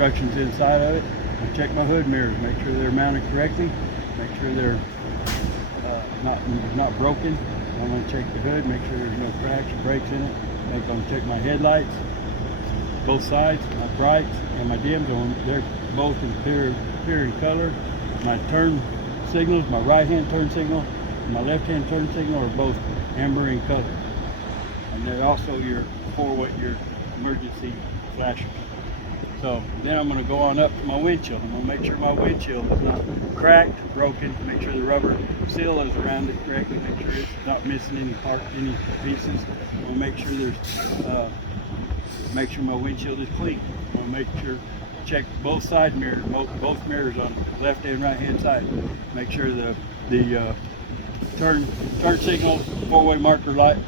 instructions inside of it. I check my hood mirrors, make sure they're mounted correctly, make sure they're not broken. I'm going to check the hood, make sure there's no cracks or breaks in it. I'm going to check my headlights, both sides, my brights and my dims. They're both in clear in color. My turn signals, my right hand turn signal and my left hand turn signal are both amber in color. And they're also your emergency flashers. So then I'm going to go on up to my windshield. I'm going to make sure my windshield is not cracked, broken, make sure the rubber seal is around it correctly, make sure it's not missing any pieces. I'm going to make sure make sure my windshield is clean. I'm going to make sure, check both side mirrors, both mirrors on the left and right hand side. Make sure the turn signals, four-way marker lights,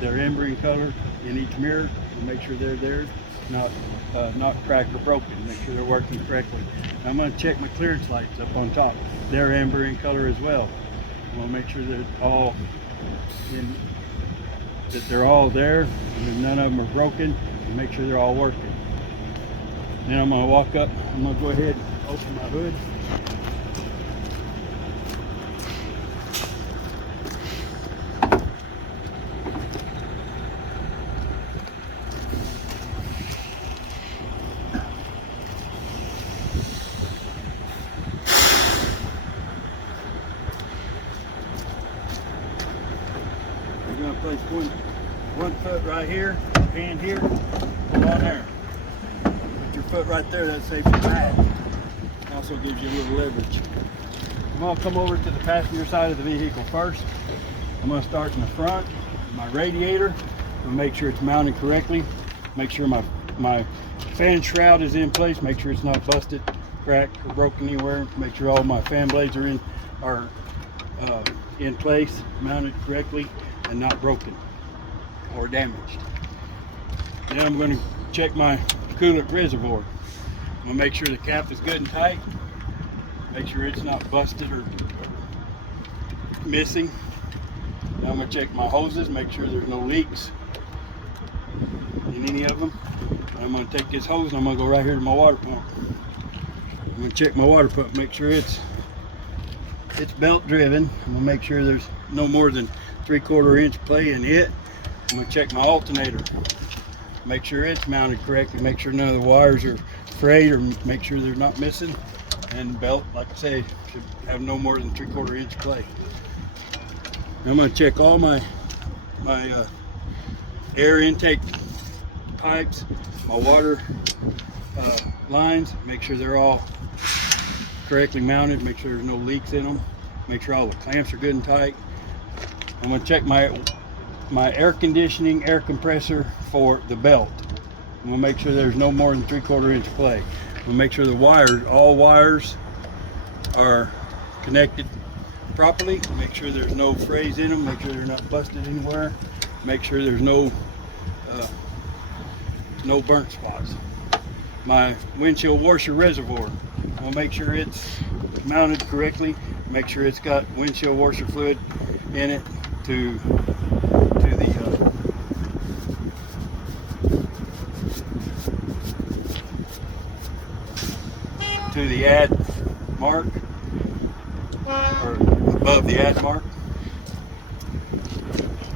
they're amber in color in each mirror. Make sure they're there, not cracked or broken. Make sure they're working correctly. I'm going to check my clearance lights up on top. They're amber in color as well. I'm going to make sure that they're all there and none of them are broken, and make sure they're all working. Then I'm going to walk up. I'm going to go ahead and open my hood. You're going to place one foot right here, hand here, pull on there. Put your foot right there, that saves you back. Also gives you a little leverage. I'm going to come over to the passenger side of the vehicle first. I'm going to start in the front, my radiator. I'm going to make sure it's mounted correctly. Make sure my fan shroud is in place. Make sure it's not busted, cracked, or broken anywhere. Make sure all my fan blades are in place, mounted correctly, and not broken or damaged. Then I'm going to check my coolant reservoir. I'm going to make sure the cap is good and tight. Make sure it's not busted or missing. Now I'm going to check my hoses, make sure there's no leaks in any of them. I'm going to take this hose and I'm going to go right here to my water pump. I'm going to check my water pump, make sure it's belt driven. I'm going to make sure there's no more than 3/4 inch play in it. I'm going to check my alternator, make sure it's mounted correctly, make sure none of the wires are frayed, or make sure they're not missing. And belt, like I say, should have no more than 3/4 inch play. I'm going to check all my air intake pipes, my water lines, make sure they're all correctly mounted, make sure there's no leaks in them, make sure all the clamps are good and tight. I'm going to check my air conditioning air compressor for the belt. I'm going to make sure there's no more than 3/4 inch play. I'm going to make sure all wires are connected properly. Make sure there's no frays in them. Make sure they're not busted anywhere. Make sure there's no burnt spots. My windshield washer reservoir, I'm going to make sure it's mounted correctly. Make sure it's got windshield washer fluid in it to the add mark, or above the add mark.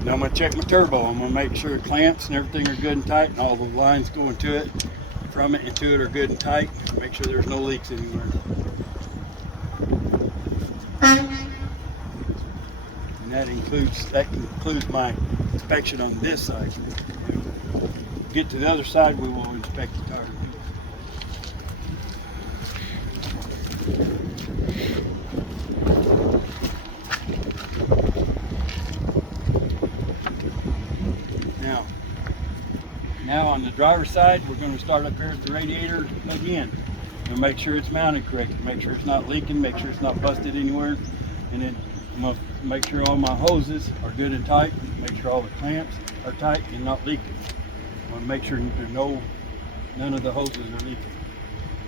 Now I'm going to check my turbo. I'm going to make sure clamps and everything are good and tight, and all the lines going to it, from it and to it, are good and tight. Make sure there's no leaks anywhere. And that concludes my inspection on this side. Get to the other side, we will inspect the tire. Now on the driver's side, we're going to start up here at the radiator again. We'll make sure it's mounted correctly, make sure it's not leaking, make sure it's not busted anywhere. And then I'm going to make sure all my hoses are good and tight, make sure all the clamps are tight and not leaking. I want to make sure there's none of the hoses are leaking.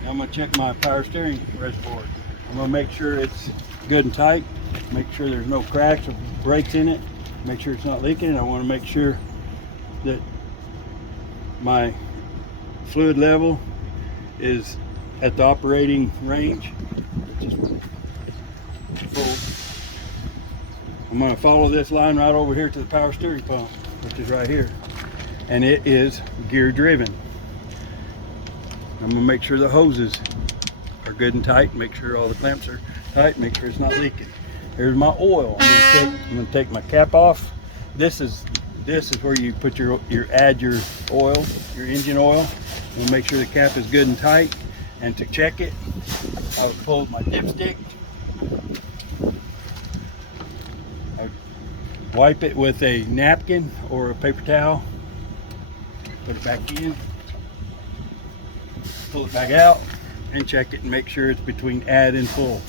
Now I'm going to check my power steering reservoir. I'm going to make sure it's good and tight, make sure there's no cracks or breaks in it, make sure it's not leaking, and I want to make sure that my fluid level is at the operating range, which is full. I'm going to follow this line right over here to the power steering pump, which is right here, and it is gear driven. I'm going to make sure the hoses are good and tight, make sure all the clamps are tight, make sure it's not leaking. Here's my oil. I'm going to take my cap off. This is where you put add your oil, your engine oil, and make sure the cap is good and tight. And to check it, I would pull my dipstick, I would wipe it with a napkin or a paper towel, put it back in, pull it back out, and check it and make sure it's between add and full.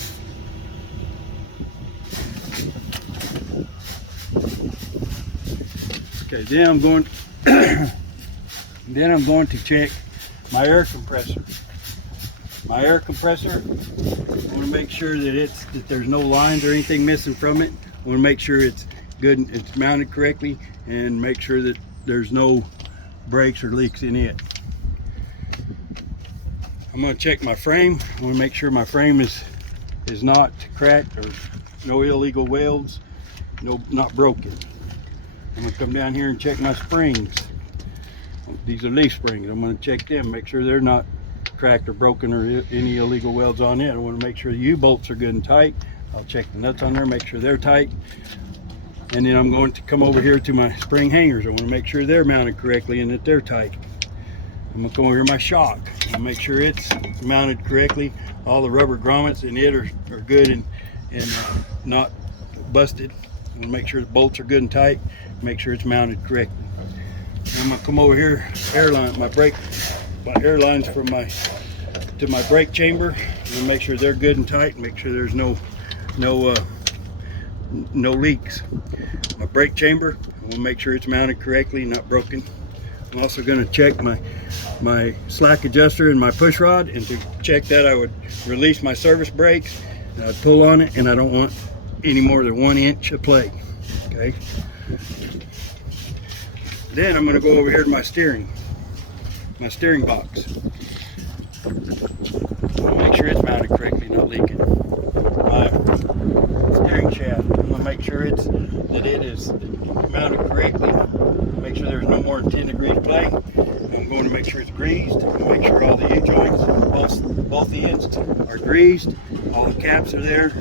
Okay, then I'm going to check my air compressor. My air compressor, I want to make sure that there's no lines or anything missing from it. I want to make sure it's good and it's mounted correctly, and make sure that there's no breaks or leaks in it. I'm going to check my frame. I want to make sure my frame is not cracked or no illegal welds, not broken. I'm going to come down here and check my springs. These are leaf springs. I'm going to check them, make sure they're not cracked or broken or any illegal welds on it. I want to make sure the U-bolts are good and tight. I'll check the nuts on there, make sure they're tight. And then I'm going to come over here to my spring hangers. I want to make sure they're mounted correctly and that they're tight. I'm going to come over here to my shock. I'll make sure it's mounted correctly. All the rubber grommets in it are good and not busted. I want to make sure the bolts are good and tight. Make sure it's mounted correctly. I'm going to come over here, airline my airlines from to my brake chamber. I'm going to make sure they're good and tight, and make sure there's no leaks. My brake chamber, I want to make sure it's mounted correctly, not broken. I'm also going to check my slack adjuster and my push rod, and to check that I would release my service brakes, and I'd pull on it, and I don't want any more than 1 inch of play. Okay. Then I'm going to go over here to my steering box. Make sure it's mounted correctly, not leaking. My steering shaft, I'm going to make sure that it is mounted correctly. Make sure there's no more than 10 degrees play. I'm going to make sure it's greased. I'm going to make sure all the U-joints, both the ends are greased. All the caps are there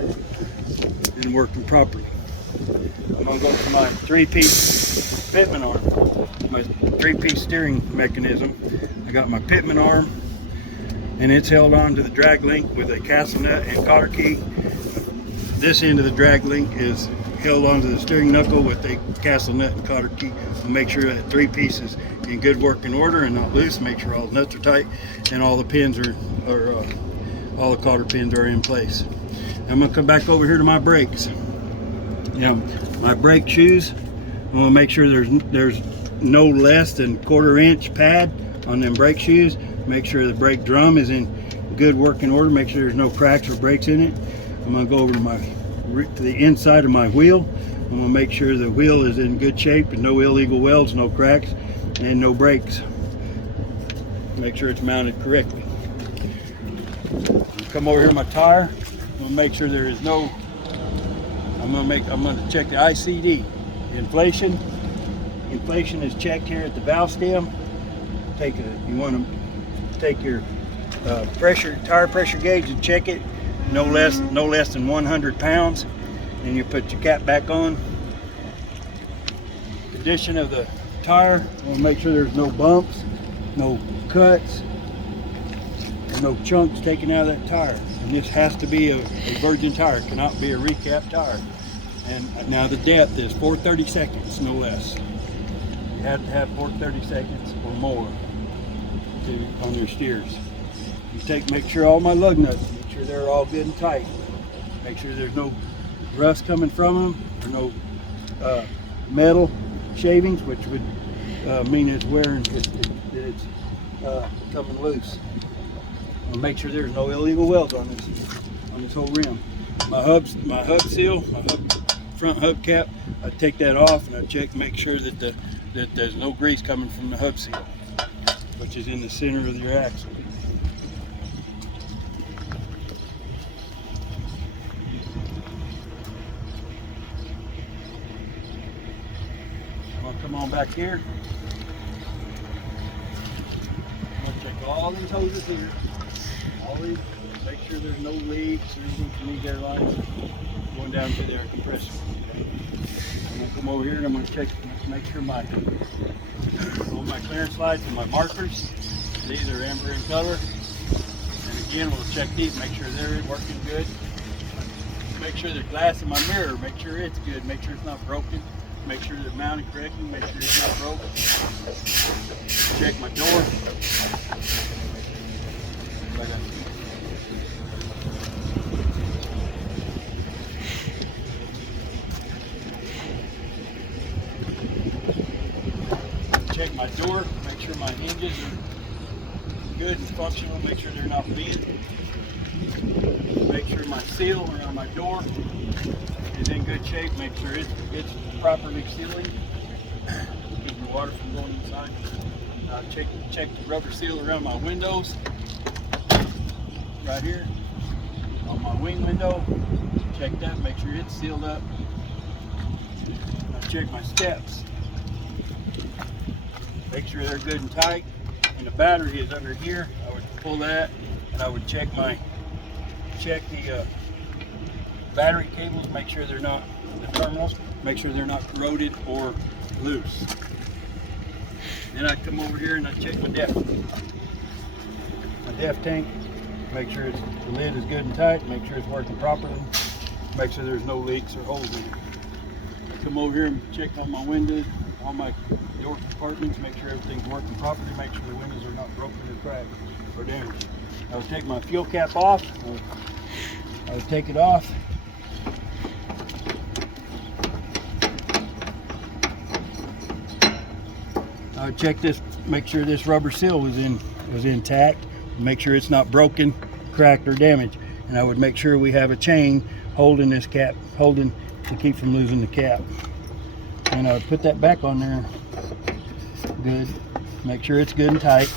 and working properly. I'm going to go to my 3-piece pitman arm, my 3-piece steering mechanism. I got my pitman arm, and it's held on to the drag link with a castle nut and cotter key. This end of the drag link is held onto the steering knuckle with a castle nut and cotter key. I'll make sure that 3 pieces in good working order and not loose. Make sure all the nuts are tight and all the pins all the cotter pins are in place. I'm going to come back over here to my brakes. Now, my brake shoes, I'm going to make sure there's no less than 1/4 inch pad on them brake shoes. Make sure the brake drum is in good working order. Make sure there's no cracks or breaks in it. I'm going to go over to the inside of my wheel. I'm going to make sure the wheel is in good shape and no illegal welds, no cracks, and no breaks. Make sure it's mounted correctly. Come over here to my tire. I'm going to make sure there is no. I'm going to check the ICD. Inflation is checked here at the valve stem. You want to take your tire pressure gauge and check it. No less than 100 pounds. And you put your cap back on. Condition of the tire. We'll make sure there's no bumps, no cuts, and no chunks taken out of that tire. And this has to be a virgin tire. It cannot be a recap tire. And now the depth is 4/32, no less. You have to have 4/32 or more on your steers. Make sure all my lug nuts, make sure they're all good and tight. Make sure there's no rust coming from them or no metal shavings, which would mean it's wearing, that it's coming loose. I'll make sure there's no illegal welds on this whole rim. My hub seal, my front hubcap, I take that off and I check, make sure that there's no grease coming from the hub seal, which is in the center of your axle. come on back here. I'm gonna check all these hoses here. All these, make sure there's no leaks or anything from these airlines going down to their compressor. Okay? I'm gonna come over here and I'm gonna check, make sure all my clearance lights and my markers, these are amber in color. And again, we'll check these, make sure they're working good. Make sure the glass in my mirror, make sure it's good, make sure it's not broken. Make sure they're mounted correctly, make sure it's not broken. Check my door. Check my door, make sure my hinges are good and functional, make sure they're not bent. Make sure my seal around my door is in good shape, make sure it's properly sealing. Keep the water from going inside. Check the rubber seal around my windows. Right here on my wing window. Check that, make sure it's sealed up. Now check my steps. Make sure they're good and tight. And the battery is under here. I would pull that and I would check the battery cables, make sure they're not, the terminals, make sure they're not corroded or loose. Then I come over here and I check my def tank, make sure the lid is good and tight, make sure it's working properly, make sure there's no leaks or holes in it. I come over here and check on my windows, all my door compartments, make sure everything's working properly, make sure the windows are not broken or cracked or damaged. I would take my fuel cap off, I would take it off. I would check this, make sure this rubber seal was intact, make sure it's not broken, cracked, or damaged. And I would make sure we have a chain holding this cap, to keep from losing the cap. And I would put that back on there. Good. Make sure it's good and tight.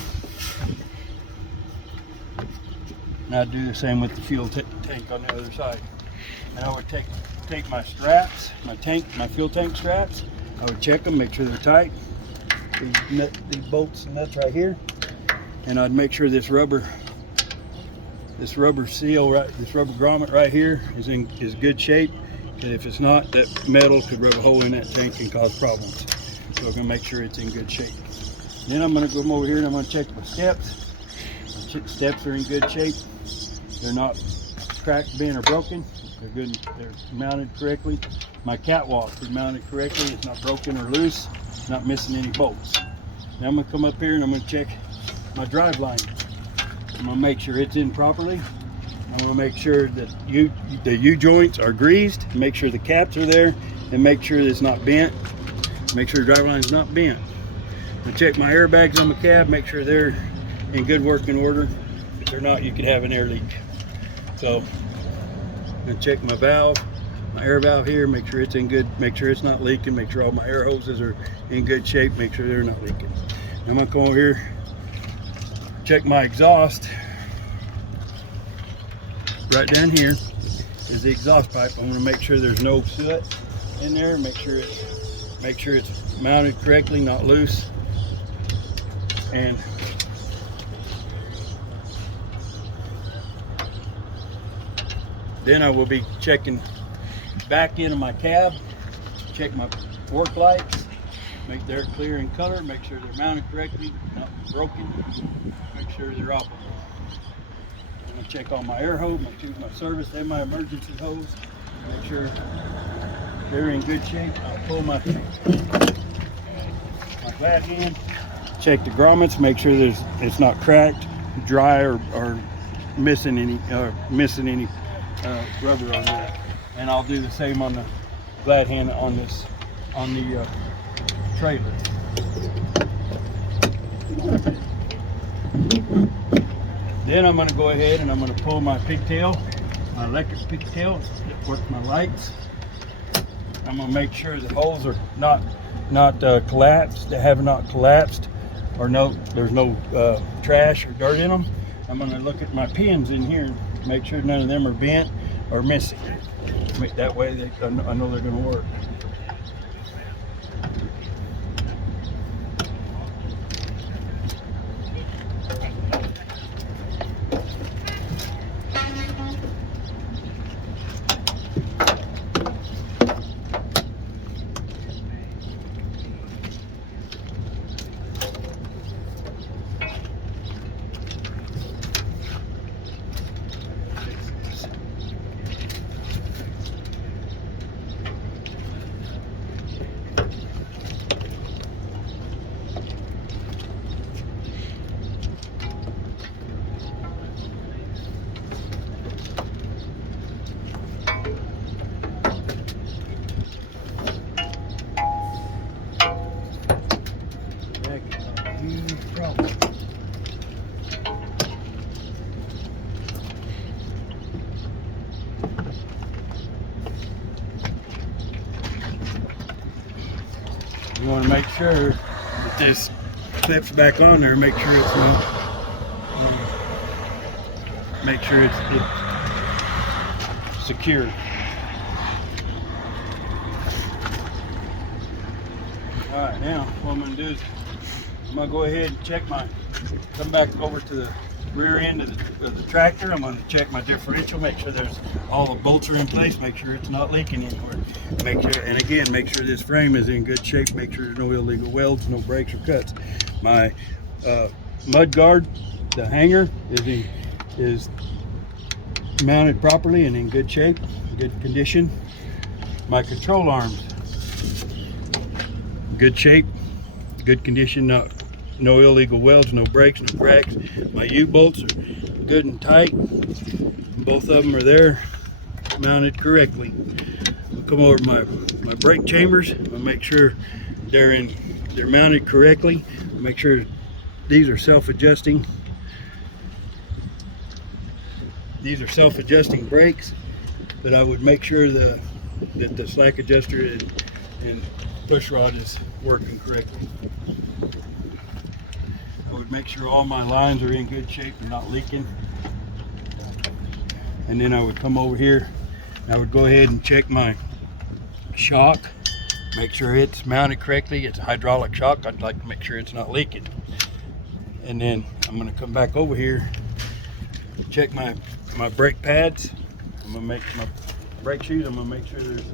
And I'd do the same with the fuel tank on the other side. And I would take my straps, my fuel tank straps. I would check them, make sure they're tight. These bolts and nuts right here, and I'd make sure this rubber seal, this rubber grommet right here is good shape. And if it's not, that metal could rub a hole in that tank and cause problems. So I'm gonna make sure it's in good shape. Then I'm gonna go over here and I'm gonna check my steps. My steps are in good shape. They're not cracked, bent, or broken. They're good. They're mounted correctly. My catwalk is mounted correctly. It's not broken or loose. Not missing any bolts. Now I'm gonna come up here and I'm gonna check my drive line. I'm gonna make sure it's in properly. I'm gonna make sure that the U-joints are greased, make sure the caps are there, and make sure that it's not bent. Make sure the drive line is not bent. I'm gonna check my airbags on the cab, make sure they're in good working order. If they're not, you could have an air leak. So I'm gonna check my valve. My air valve here, make sure it's in good, make sure it's not leaking, make sure all my air hoses are in good shape, make sure they're not leaking. I'm gonna come over here, check my exhaust. Right down here is the exhaust pipe. I'm gonna make sure there's no soot in there, make sure it's mounted correctly, not loose. And then I will be checking back into my cab, check my work lights, make they're clear in color, make sure they're mounted correctly, not broken, make sure they're operable. I'm gonna check all my air hose, my service and my emergency hose, make sure they're in good shape. I'll pull my glad hand, check the grommets, make sure it's not cracked, dry, or missing any rubber on there. And I'll do the same on the glad hand on the trailer. Then I'm going to go ahead and I'm going to pull my pigtail, my electric pigtail, work my lights. I'm going to make sure the holes are not collapsed. They have not collapsed, or there's no trash or dirt in them. I'm going to look at my pins in here and make sure none of them are bent or missing. That way I know they're going to work. going to make sure that this clips back on there. Make sure it's not. Make sure it's secure. All right, now what I'm going to do is I'm going to go ahead and check come back over to the rear end of the tractor. I'm going to check my differential, make sure all the bolts are in place, make sure it's not leaking anywhere. And again, make sure this frame is in good shape, make sure there's no illegal welds, no breaks or cuts. My mud guard, the hanger, is mounted properly and in good shape, good condition. My control arms, good shape, good condition, no illegal welds, no breaks, no cracks. My U-bolts are good and tight. Both of them are there, mounted correctly. I'll come over to my brake chambers. I'll make sure they're mounted correctly. Make sure these are self-adjusting. These are self-adjusting brakes, but I would make sure that the slack adjuster and push rod is working correctly. I would make sure all my lines are in good shape and not leaking. And then I would come over here, I would go ahead and check my shock, make sure it's mounted correctly. It's a hydraulic shock. I'd like to make sure it's not leaking. And then I'm going to come back over here, check my brake pads. I'm going to make my brake shoes. I'm going to make sure there's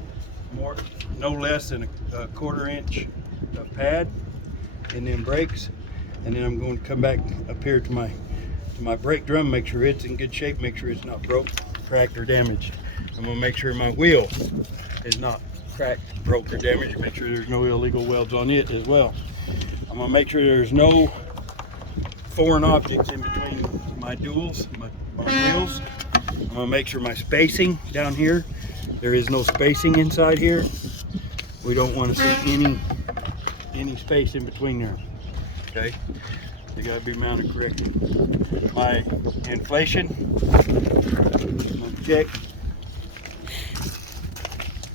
no less than a 1/4 inch of pad, and then brakes. And then I'm going to come back up here to my brake drum, make sure it's in good shape, make sure it's not broke, cracked, or damaged. I'm going to make sure my wheel is not cracked, broke, or damaged. Make sure there's no illegal welds on it as well. I'm going to make sure there's no foreign objects in between my duals, my wheels. I'm going to make sure my spacing down here, there is no spacing inside here. We don't want to see any space in between there. Okay, they got to be mounted correctly. My inflation, I'm going to check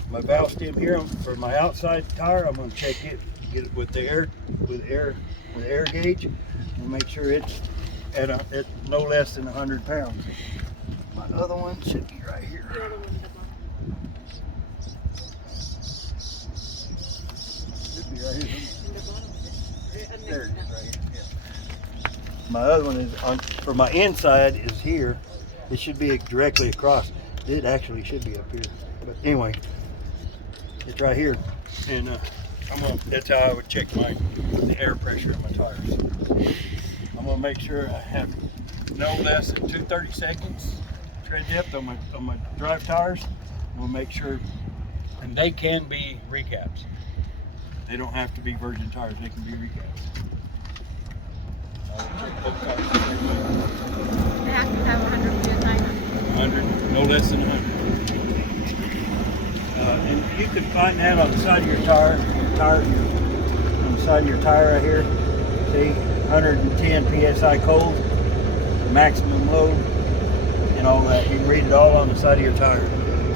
my valve stem here for my outside tire. I'm going to check it, get it with the air gauge, and make sure it's at no less than 100 pounds. My other one should be right here. Should be right here. There it is, right here. Yeah. My other one is for my inside is here. It should be directly across. It actually should be up here. But anyway, it's right here. And that's how I would check the air pressure in my tires. I'm gonna make sure I have no less than 2/32 tread depth on my drive tires. I'm gonna make sure, and they can be recaps. They don't have to be virgin tires, they can be recaps. They have to have 100 PSI. 100, no less than 100. And you can find that on the side of your tire, on the side of your tire right here. See, 110 PSI cold, maximum load, and all that. You can read it all on the side of your tire.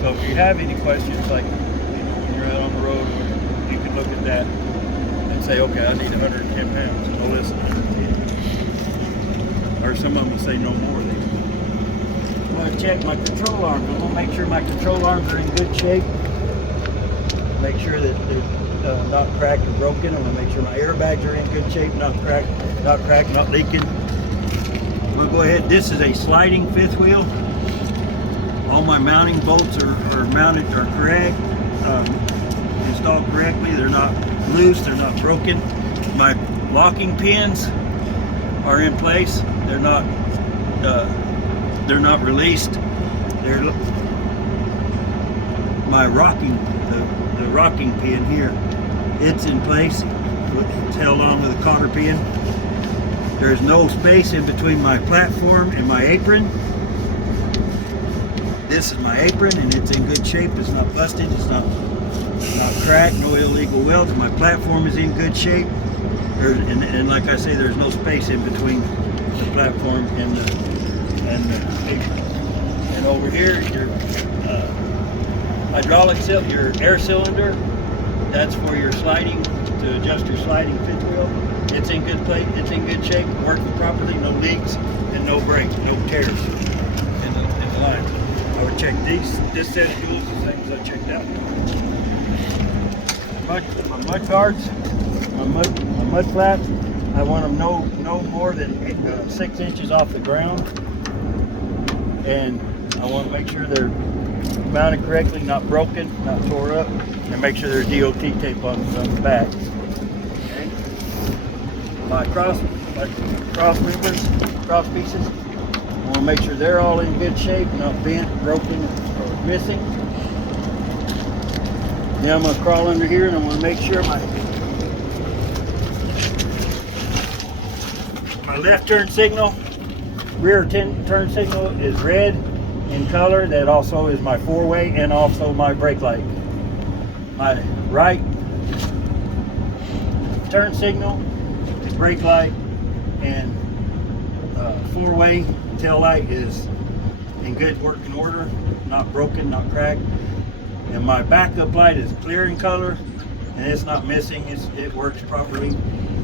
So if you have any questions, like when you're out on the road, you can look at that and say, okay, I need 110 pounds, no less than 110. Or some of them will say no more than. I'm going to check my control arms. I'm going to make sure my control arms are in good shape. Make sure that they're not cracked or broken. I'm going to make sure my airbags are in good shape, not cracked, not leaking. I'm going to go ahead. This is a sliding fifth wheel. All my mounting bolts are mounted, are correct, installed correctly. They're not loose, they're not broken. My locking pins are in place. They're not released. My the rocking pin here, it's in place. It's held on with a cotter pin. There's no space in between my platform and my apron. This is my apron, and it's in good shape. It's not busted. It's not cracked. No illegal welds. My platform is in good shape. And like I say, there's no space in between the platform and the apron. And over here, your hydraulic your air cylinder. That's for your sliding to adjust your sliding fifth wheel. It's in good place, it's in good shape, working properly, no leaks, and no breaks, no tears in the line. I would check this set of tools the same as I checked out. My mud guards, my mud flaps, I want them no more than 6 inches off the ground, and I want to make sure they're mounted correctly, not broken, not tore up, and make sure there's DOT tape on the back. Okay. My cross members, cross pieces, I want to make sure they're all in good shape, not bent, broken, or missing. Then I'm going to crawl under here and I want to make sure my left turn signal, rear turn signal is red in color. That also is my 4-way and also my brake light. My right turn signal, brake light, and 4-way tail light is in good working order, not broken, not cracked. And my backup light is clear in color and it's not missing, it works properly.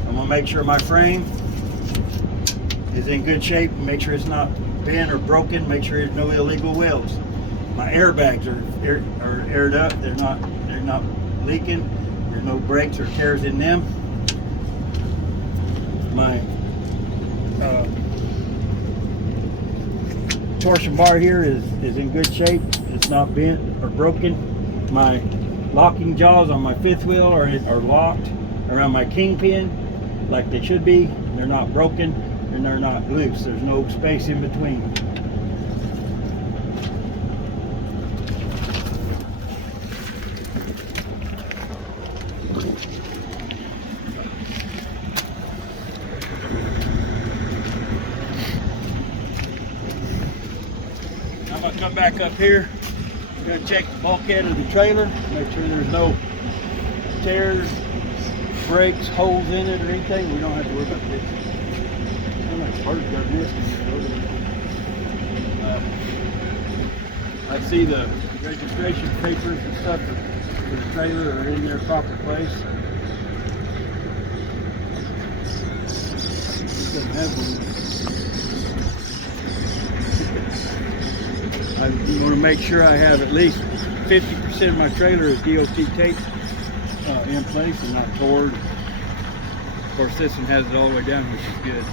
I'm gonna make sure my frame is in good shape, make sure it's not bent or broken, make sure there's no illegal welds. My airbags are aired up, they're not leaking, there's no breaks or tears in them. My torsion bar here is in good shape, it's not bent or broken. My locking jaws on my fifth wheel are locked around my kingpin like they should be. They're not broken and they're not loose. There's no space in between. I'm going to come back up here. I'm going to check the bulkhead of the trailer, make sure there's no tears, breaks, holes in it or anything. We don't have to worry about this. I see the registration papers and stuff for the trailer are in their proper place. It doesn't have one. I want to make sure I have at least 50% of my trailer is DOT tape in place and not tore. Of course, this one has it all the way down, which is good.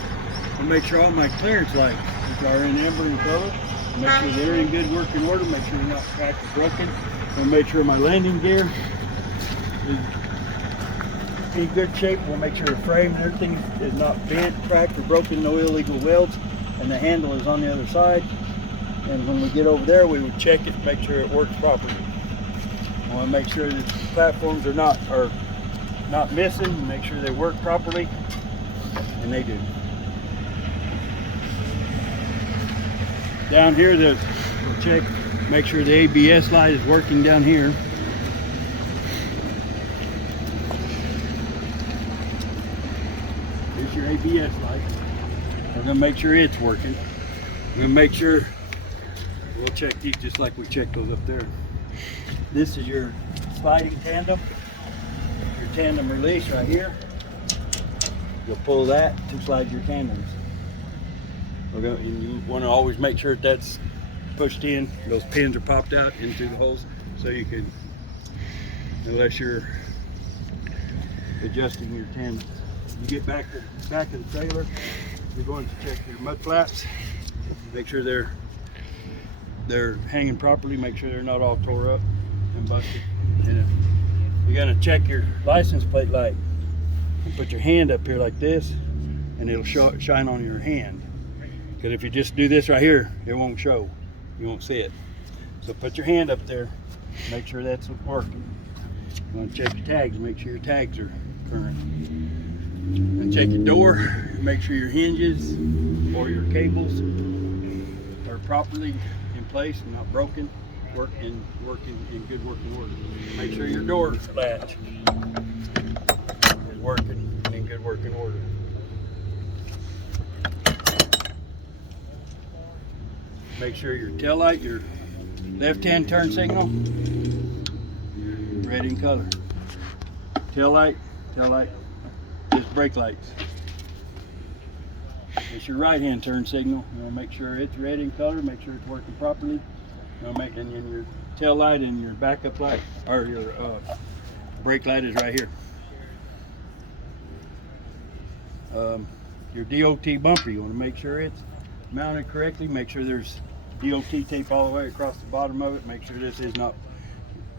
I'll make sure all my clearance lights, which are in amber in color, make sure they're in good working order, make sure they're not cracked or broken. I'll make sure my landing gear is in good shape. We'll make sure the frame and everything is not bent, cracked, or broken, no illegal welds, and the handle is on the other side. And when we get over there, we would check it, make sure it works properly. I want to make sure that the platforms are not missing, make sure they work properly, and they do. Down here, we'll check, make sure the ABS light is working down here. Here's your ABS light. We're gonna make sure it's working. We're gonna make sure, we'll check these just like we checked those up there. This is your sliding tandem, your tandem release right here. You'll pull that to slide your tandems. And you want to always make sure that's pushed in. Those pins are popped out into the holes, so you can, unless you're adjusting your tandems. You get back to the back of the trailer, you're going to check your mud flaps, make sure they're hanging properly, make sure they're not all tore up and busted. And you're going to check your license plate light and put your hand up here like this, and it'll shine on your hand. Because if you just do this right here, it won't show. You won't see it. So put your hand up there, make sure that's working. You want to check your tags, make sure your tags are current. And check your door, make sure your hinges or your cables are properly in place and not broken, working in good working order. Make sure your door latch is working in good working order. Make sure your tail light, your left-hand turn signal, red in color. Tail light, tail light, this brake lights. It's your right hand turn signal. You want to make sure it's red in color, make sure it's working properly. You know, and then your tail light and your backup light, or your brake light is right here. Your DOT bumper, you want to make sure it's mounted correctly, make sure there's DOT tape all the way across the bottom of it, make sure this is not,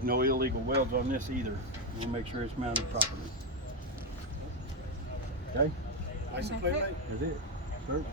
no illegal welds on this either. You want to make sure it's mounted properly. Okay? License plate, mate? That's it. Sir?